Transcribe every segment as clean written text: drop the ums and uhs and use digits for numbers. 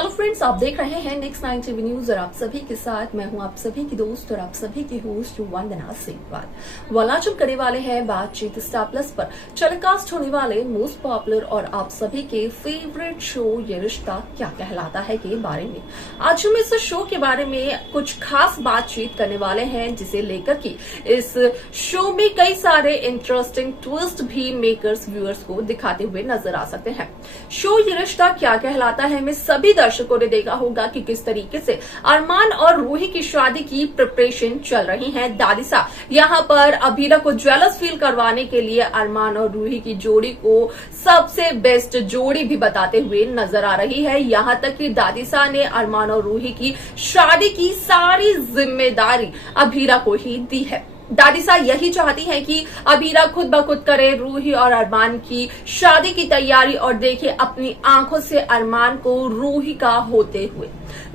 Hello friends, आप देख रहे हैं नेक्स्ट 9 टीवी न्यूज और आप सभी के साथ मैं हूं आप सभी की दोस्त और आप सभी की होस्ट वंदना सिंह। वालाचल करने वाले हैं बातचीत स्टार प्लस पर टेलीकास्ट होने वाले मोस्ट पॉपुलर और आप सभी के फेवरेट शो ये रिश्ता क्या कहलाता है के बारे में। आज हम इस शो के बारे में कुछ खास बातचीत करने वाले हैं, जिसे लेकर की इस शो में कई सारे इंटरेस्टिंग ट्विस्ट भी मेकर्स व्यूअर्स को दिखाते हुए नजर आ सकते हैं। शो ये रिश्ता क्या कहलाता है में सभी दर्शकों ने देखा होगा कि किस तरीके से अरमान और रूही की शादी की प्रिपरेशन चल रही है। दादिसा यहाँ पर अभीरा को ज्वेलस फील करवाने के लिए अरमान और रूही की जोड़ी को सबसे बेस्ट जोड़ी भी बताते हुए नजर आ रही है। यहाँ तक कि दादिसा ने अरमान और रूही की शादी की सारी जिम्मेदारी अभीरा को ही दी है। दादिसा यही चाहती है कि अभीरा खुद ब खुद करे रूही और अरमान की शादी की तैयारी और देखे अपनी आंखों से अरमान को रूही का होते हुए।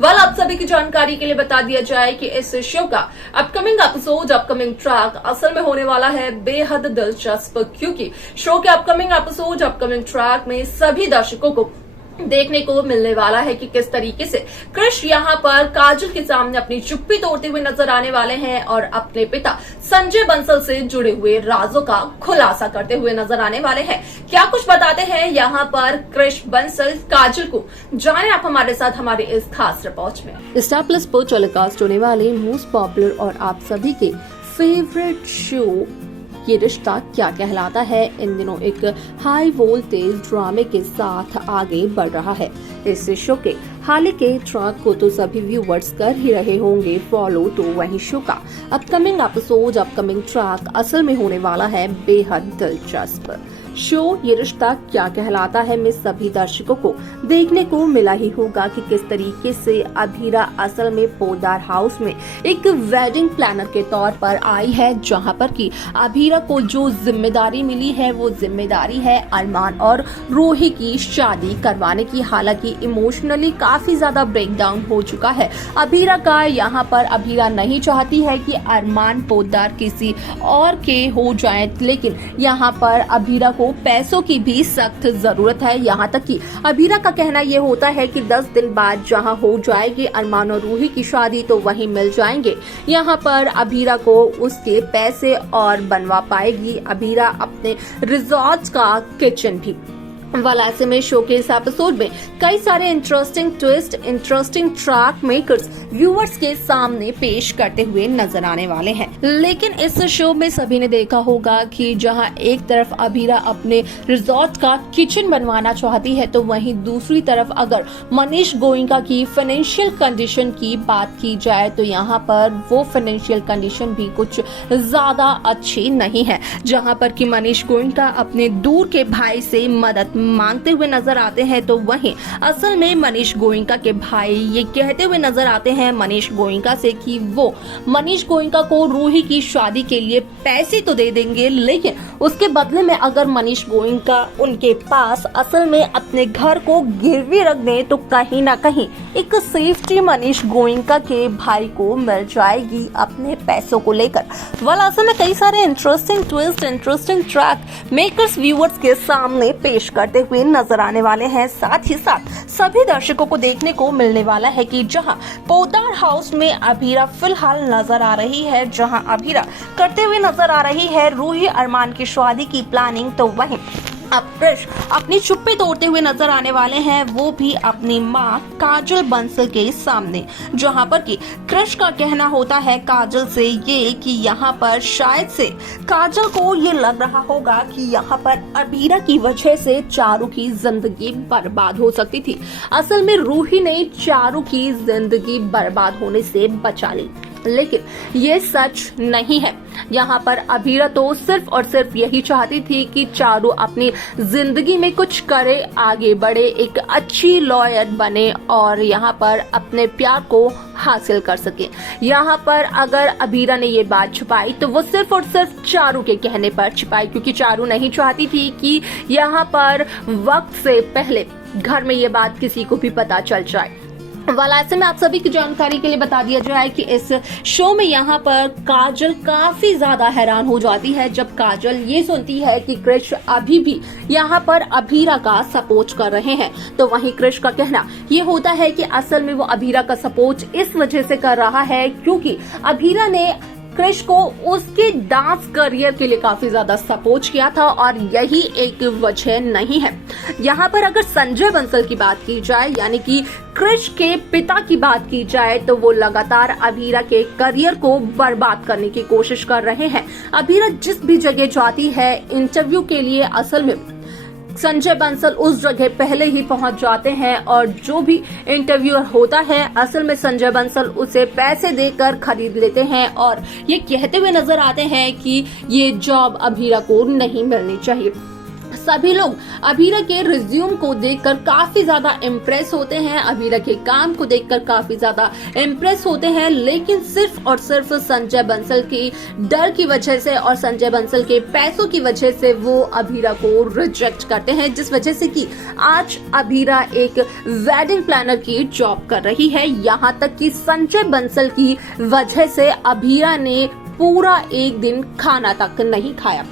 आप सभी की जानकारी के लिए बता दिया जाए कि इस शो का अपकमिंग एपिसोड, अपकमिंग ट्रैक असल में होने वाला है बेहद दिलचस्प, क्योंकि शो के अपकमिंग एपिसोड, अपकमिंग ट्रैक में सभी दर्शकों को देखने को मिलने वाला है कि किस तरीके से कृष यहाँ पर काजल के सामने अपनी चुप्पी तोड़ते हुए नजर आने वाले हैं और अपने पिता संजय बंसल से जुड़े हुए राजों का खुलासा करते हुए नजर आने वाले हैं। क्या कुछ बताते हैं यहाँ पर कृष बंसल काजल को, जाने आप हमारे साथ हमारे इस खास रिपोर्ट में। स्टार प्लस पर टेलीकास्ट होने वाले मोस्ट पॉपुलर और आप सभी के फेवरेट शो ये रिश्ता क्या कहलाता है इन दिनों एक हाई वोल्टेज ड्रामे के साथ आगे बढ़ रहा है। इस शो के हाल के ट्रैक को तो सभी व्यूवर्स कर ही रहे होंगे फॉलो, तो वहीं शो का अपकमिंग एपिसोड, अपकमिंग ट्रैक असल में होने वाला है बेहद दिलचस्प। शो ये रिश्ता क्या कहलाता है में सभी दर्शकों को देखने को मिला ही होगा कि किस तरीके से अभीरा असल में पोदार हाउस में एक वेडिंग प्लानर के तौर पर आई है, जहां पर कि अभीरा को जो जिम्मेदारी मिली है वो जिम्मेदारी है अरमान और रूही की शादी करवाने की। हालांकि इमोशनली काफी ज्यादा ब्रेकडाउन हो चुका है अभीरा का। यहाँ पर अभीरा नहीं चाहती है कि अरमान पोदार किसी और के हो जाए, लेकिन यहाँ पर अभीरा को पैसों की भी सख्त जरूरत है। यहाँ तक कि अभीरा का कहना ये होता है कि 10 दिन बाद जहाँ हो जाएगी अरमान और रूही की शादी तो वहीं मिल जाएंगे। यहाँ पर अभीरा को उसके पैसे और बनवा पाएगी अभीरा अपने रिजॉर्ट का किचन भी। ऐसे में शो के इस एपिसोड में कई सारे interesting twist, interesting track makers viewers के सामने पेश करते हुए नजर आने वाले हैं। लेकिन इस शो में सभी ने देखा होगा कि जहां एक तरफ अभीरा अपने रिजॉर्ट का किचन बनवाना चाहती है, तो वहीं दूसरी तरफ अगर मनीष गोयनका की फाइनेंशियल कंडीशन की बात की जाए तो यहाँ पर वो फाइनेंशियल कंडीशन भी कुछ ज्यादा अच्छी नहीं है। जहाँ पर कि मनीष गोयनका अपने दूर के भाई से मदद मांगते हुए नजर आते हैं, तो वहीं असल में मनीष गोयनका के भाई ये कहते हुए नजर आते हैं मनीष गोयनका से कि वो मनीष गोयनका को रूही की शादी के लिए पैसे तो दे देंगे, लेकिन उसके बदले में अगर मनीष गोयनका उनके पास असल में अपने घर को गिरवी रख दे तो कहीं ना कहीं एक सेफ्टी मनीष गोयनका के भाई को मिल जाएगी अपने पैसों को लेकर। असल में कई सारे interesting twist, interesting track makers viewers के सामने पेश करते हुए नजर आने वाले हैं। साथ ही साथ सभी दर्शकों को देखने को मिलने वाला है कि जहां पोदार हाउस में अभीरा फिलहाल नजर आ रही है, जहां अभीरा करते हुए नजर आ रही है रूही अरमान की शादी की प्लानिंग, तो वहीं अब कृष अपनी चुप्पी तोड़ते हुए नजर आने वाले हैं, वो भी अपनी मां काजल बंसल के सामने। जहां पर कि कृष का कहना होता है काजल से ये कि यहाँ पर शायद से काजल को ये लग रहा होगा कि यहाँ पर अभीरा की वजह से चारू की जिंदगी बर्बाद हो सकती थी। असल में रूही ने चारू की जिंदगी बर्बाद होने से बचा ली, लेकिन ये सच नहीं है। यहाँ पर अभीरा तो सिर्फ और सिर्फ यही चाहती थी कि चारू अपनी जिंदगी में कुछ करे, आगे बढ़े, एक अच्छी लॉयर बने और यहाँ पर अपने प्यार को हासिल कर सके। यहाँ पर अगर अभीरा ने ये बात छुपाई तो वो सिर्फ और सिर्फ चारू के कहने पर छुपाई, क्योंकि चारू नहीं चाहती थी कि यहाँ पर वक्त से पहले घर में ये बात किसी को भी पता चल जाए। वाला ऐसे में आप सभी की जानकारी के लिए बता दिया जाए कि इस शो में यहाँ पर काजल काफी ज्यादा हैरान हो जाती है जब काजल ये सुनती है कि क्रिश अभी भी यहाँ पर अभीरा का सपोर्ट कर रहे हैं। तो वहीं क्रिश का कहना ये होता है कि असल में वो अभीरा का सपोर्ट इस वजह से कर रहा है क्योंकि अभीरा ने क्रिश को उसके डांस करियर के लिए काफी ज्यादा सपोर्ट किया था और यही एक वजह नहीं है। यहाँ पर अगर संजय बंसल की बात की जाए यानी कि क्रिश के पिता की बात की जाए तो वो लगातार अभीरा के करियर को बर्बाद करने की कोशिश कर रहे हैं। अभीरा जिस भी जगह जाती है इंटरव्यू के लिए असल में संजय बंसल उस जगह पहले ही पहुंच जाते हैं और जो भी इंटरव्यूअर होता है असल में संजय बंसल उसे पैसे देकर खरीद लेते हैं और ये कहते हुए नजर आते हैं कि ये जॉब अभीरा को नहीं मिलनी चाहिए। सभी लोग अभीरा के रिज्यूम को देखकर काफी ज्यादा इम्प्रेस होते हैं, अभीरा के काम को देखकर काफी ज्यादा इम्प्रेस होते हैं, लेकिन सिर्फ और सिर्फ संजय बंसल की डर की वजह से और संजय बंसल के पैसों की वजह से वो अभीरा को रिजेक्ट करते हैं, जिस वजह से कि आज अभीरा एक वेडिंग प्लानर की जॉब कर रही है। यहाँ तक कि संजय बंसल की वजह से अभीरा ने पूरा एक दिन खाना तक नहीं खाया।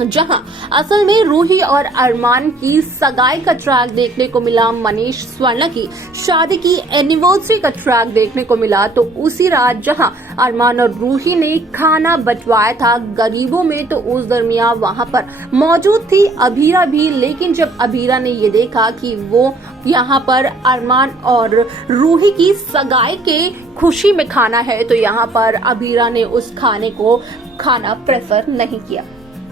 जहां असल में रूही और अरमान की सगाई का ट्रैक देखने को मिला, मनीष स्वर्ण की शादी की एनिवर्सरी का ट्रैक देखने को मिला, तो उसी रात जहां अरमान और रूही ने खाना बंटवाया था गरीबों में तो उस दरमियान वहां पर मौजूद थी अभीरा भी। लेकिन जब अभीरा ने ये देखा कि वो यहाँ पर अरमान और रूही की सगाई के खुशी में खाना है तो यहाँ पर अभीरा ने उस खाने को खाना प्रेफर नहीं किया।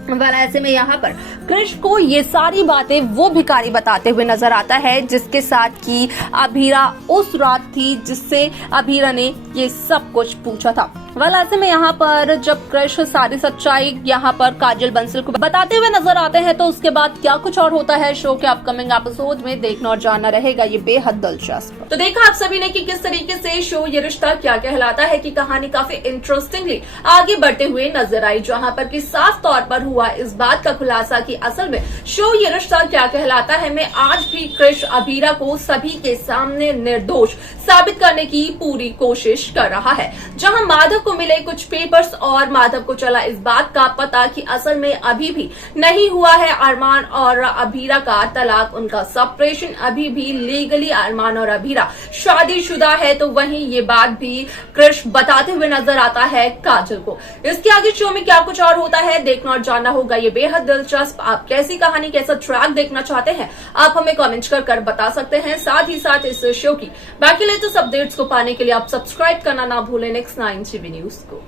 वाला ऐसे में यहाँ पर क्रिश को ये सारी बातें वो भिखारी बताते हुए नजर आता है जिसके साथ की अभीरा उस रात थी जिससे अभीरा ने ये सब कुछ पूछा था। वाला ऐसे में यहाँ पर जब क्रिश सारी सच्चाई यहाँ पर काजल बंसल को बताते हुए नजर आते हैं तो उसके बाद क्या कुछ और होता है शो के अपकमिंग एपिसोड में देखना और जानना रहेगा ये बेहद दिलचस्प। तो देखा आप सभी ने कि किस तरीके से शो ये रिश्ता क्या कहलाता है की कहानी काफी इंटरेस्टिंगली आगे बढ़ते हुए नजर आई, जहाँ पर की साफ तौर पर हुआ इस बात का खुलासा कि असल में शो ये रिश्ता क्या कहलाता है में आज भी क्रिश अभीरा को सभी के सामने निर्दोष साबित करने की पूरी कोशिश कर रहा है। जहां माधव को मिले कुछ पेपर्स और माधव को चला इस बात का पता कि असल में अभी भी नहीं हुआ है अरमान और अभीरा का तलाक, उनका सेपरेशन अभी भी लीगली अरमान और अभीरा शादीशुदा है, तो वहीं ये बात भी क्रिश बताते हुए नजर आता है काजल को। इसके आगे शो में क्या कुछ और होता है देखना और जानना होगा ये बेहद दिलचस्प। आप कैसी कहानी कैसा ट्रैक देखना चाहते हैं आप हमें कमेंट कर बता सकते हैं। साथ ही साथ इस शो की बाकी लेटेस्ट अपडेट्स को पाने के लिए आप सब्सक्राइब करना ना भूलें नेक्स्ट 9 टीवी न्यूज को।